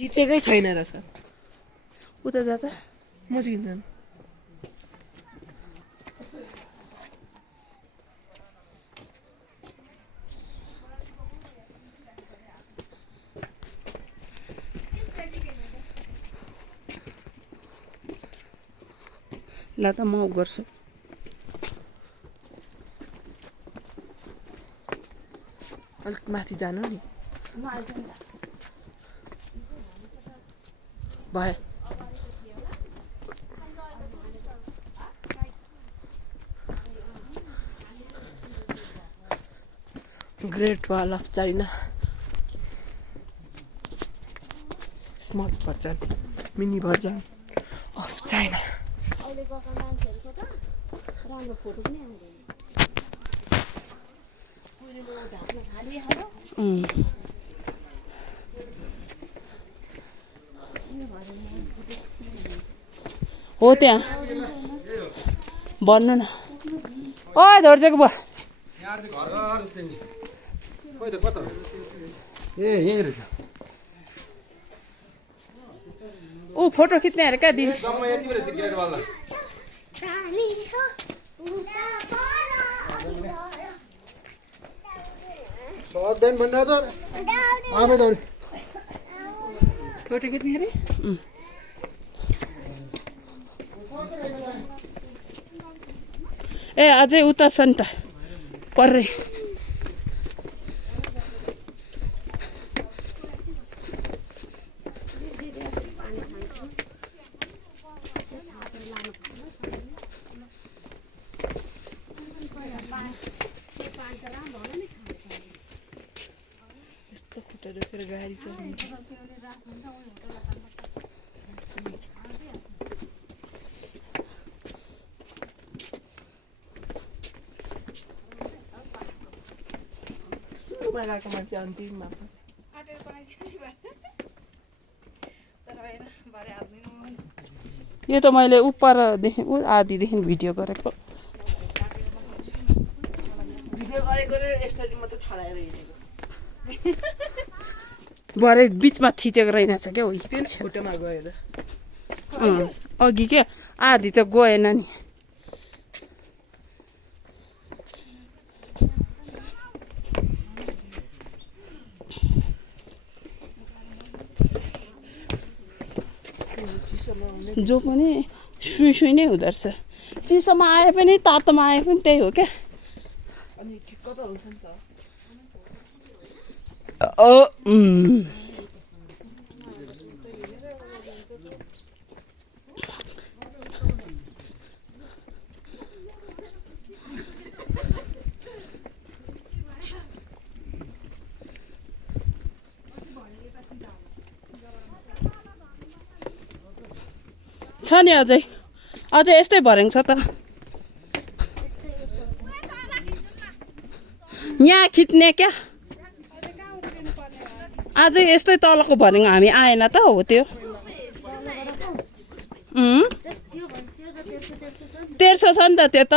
खिचेकै छैन रहेछ उता जाता म चाहिँ किन्दैन ल त म गर्छु अलिक माथि जानु नि भयो great wall of China small version mini version of China अहिले गएका मान्छेहरूको त राम्रो फोटो पनि आउँदैन कुहिरो ढाक्न थालिहाल्यो हो त्यहाँ भन्नु न ओ धोर्जेको बुवा ऊ फोटो खिच्ने अरे क्या दिन सक्दैन भन्दा त आफै दौडी फोटो खिच्ने अरे ए अझै उता छ नि त पर्रै यस्तो खुट्टा दुखेर गाडी चढ्नु गएको मान्छे अन्तिममा यो त मैले उपरदेखि आधीदेखि भिडियो गरेको भिडियो गरेको यसरी मात्र छडाएर हिँडेको भरे बिचमा थिचेको रहेनछ क्या उयो त्यो फोटोमा गएर अघि क्या आधी त गएन नि जो पनि सुई सुई नै हुँदो रहेछ चिसोमा आए पनि तातोमा आए पनि त्यही हो क्या अनि ठिक्क त हुन्छ नि त छ नि अझै यस्तै भर्याङ छ त यहाँ खिच्ने क्या अझै यस्तै तलको भर्याङ हामी आएन त हो त्यो तेर्सो छ नि त त्यो त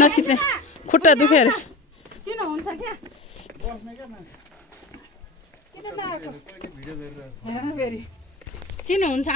नखिच्ने खुट्टा दुख्यो अरे चिनो हुन्छ